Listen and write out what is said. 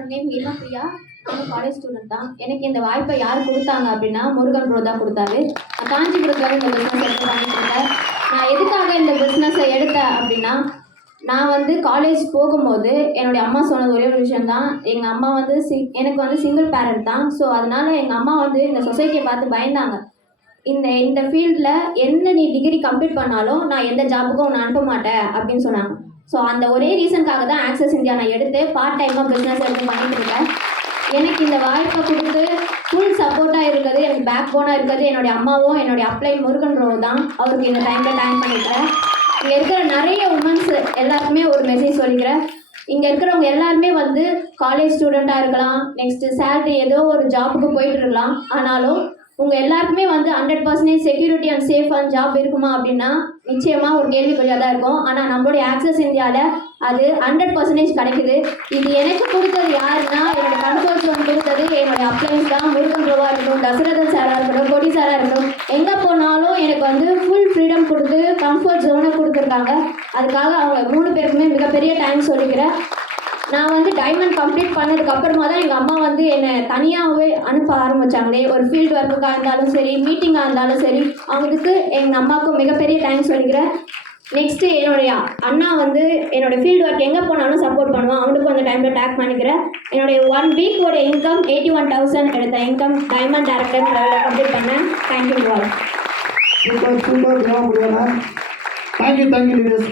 என்னோட நேம் ஹேமப்ரியா. நானும் college student தான். எனக்கு இந்த வாய்ப்பை யார் கொடுத்தாங்க அப்படின்னா முருகன் ப்ரோ தான் கொடுத்தாரு. நான் காஞ்சிபுரத்தில் இந்த பிஸ்னஸ் எடுத்து பண்ணிட்டு இருக்கேன். நான் எதுக்காக இந்த பிஸ்னஸை எடுத்தேன் அப்படின்னா, நான் வந்து காலேஜ் போகும்போது என்னுடைய அம்மா சொன்னது ஒரே ஒரு விஷயந்தான். எங்கள் அம்மா வந்து எனக்கு வந்து சிங்கிள் பேரண்ட் தான். ஸோ அதனால எங்கள் அம்மா வந்து இந்த சொசைட்டியை பார்த்து பயந்தாங்க. இந்த இந்த ஃபீல்டில் என்ன நீ டிகிரி கம்ப்ளீட் பண்ணாலும் நான் எந்த ஜாபுக்கும் உன்னை அனுப்ப மாட்டேன் அப்படின்னு சொன்னாங்க. ஸோ அந்த ஒரே ரீசனுக்காக தான் ஆக்சஸ் இந்தியா நான் எடுத்து பார்ட் டைமாக பிஸ்னஸ் எடுத்து பண்ணிட்டு இருக்கேன். எனக்கு இந்த வாய்ப்பை கொடுத்து ஃபுல் சப்போர்ட்டாக இருக்கிறது, எனக்கு பேக் போனாக இருக்கிறது என்னுடைய அம்மாவும் என்னுடைய அப்ளை முருகன் ப்ரோ தான். அவருக்கு இந்த டைம் பண்ணிக்கிறேன். இங்கே இருக்கிற நிறைய உமன்ஸ் எல்லாருக்குமே ஒரு மெசேஜ் சொல்லிக்கிறேன். இங்கே இருக்கிறவங்க எல்லாருமே வந்து காலேஜ் ஸ்டூடெண்ட்டாக இருக்கலாம், நெக்ஸ்ட்டு சேலரி ஏதோ ஒரு ஜாபுக்கு போயிட்டு இருக்கலாம். ஆனாலும் உங்கள் எல்லாருக்குமே வந்து 100% security and safe and job இருக்குமா அப்படின்னா நிச்சயமாக ஒரு கேள்விக்குறியாக தான் இருக்கும். ஆனால் நம்மளுடைய ஆக்சஸ் இந்தியாவில் அது 100% கிடைக்குது. இது எனக்கு கொடுத்தது யாருன்னா, என்னோட கண்ட்ரோல் ஜோன் கொடுத்தது என்னுடைய அப்ளைன்ஸ் தான். முருகன் ப்ரோவாக இருக்கட்டும், தசரதன் சாராக இருக்கட்டும், கொடி சாராக இருக்கட்டும், எங்கே போனாலும் எனக்கு வந்து ஃபுல் ஃப்ரீடம் கொடுத்து கம்ஃபர்ட் ஜோனை கொடுத்துருக்காங்க. அதுக்காக அவங்க 3 பேருக்குமே மிகப்பெரிய தேங்க்ஸ் சொல்லிக்கிறேன். நான் வந்து டைமண்ட் கம்ப்ளீட் பண்ணதுக்கு அப்புறமா தான் எங்கள் அம்மா வந்து என்னை தனியாகவே அனுப்ப ஆரம்பித்தாங்களே. ஒரு ஃபீல்டு ஒர்க்குக்காக இருந்தாலும் சரி, மீட்டிங்காக இருந்தாலும் சரி, அவங்களுக்கு எங்கள் அம்மாவுக்கு மிகப்பெரிய தேங்க்ஸ் சொல்லிக்கிறேன். நெக்ஸ்ட்டு என்னுடைய அண்ணா வந்து என்னோடய ஃபீல்டு ஒர்க் எங்கே போனாலும் சப்போர்ட் பண்ணுவான். அவனுக்கு அந்த டைமில் டேக் பண்ணிக்கிறேன். என்னுடைய 1 வீக்கோட இன்கம் 81,000 எடுத்த இன்கம் டைமண்ட் டேரக்டர் லெவலில் கம்ப்ளீட் பண்ணேன். Thank you all. Super thank you leaders.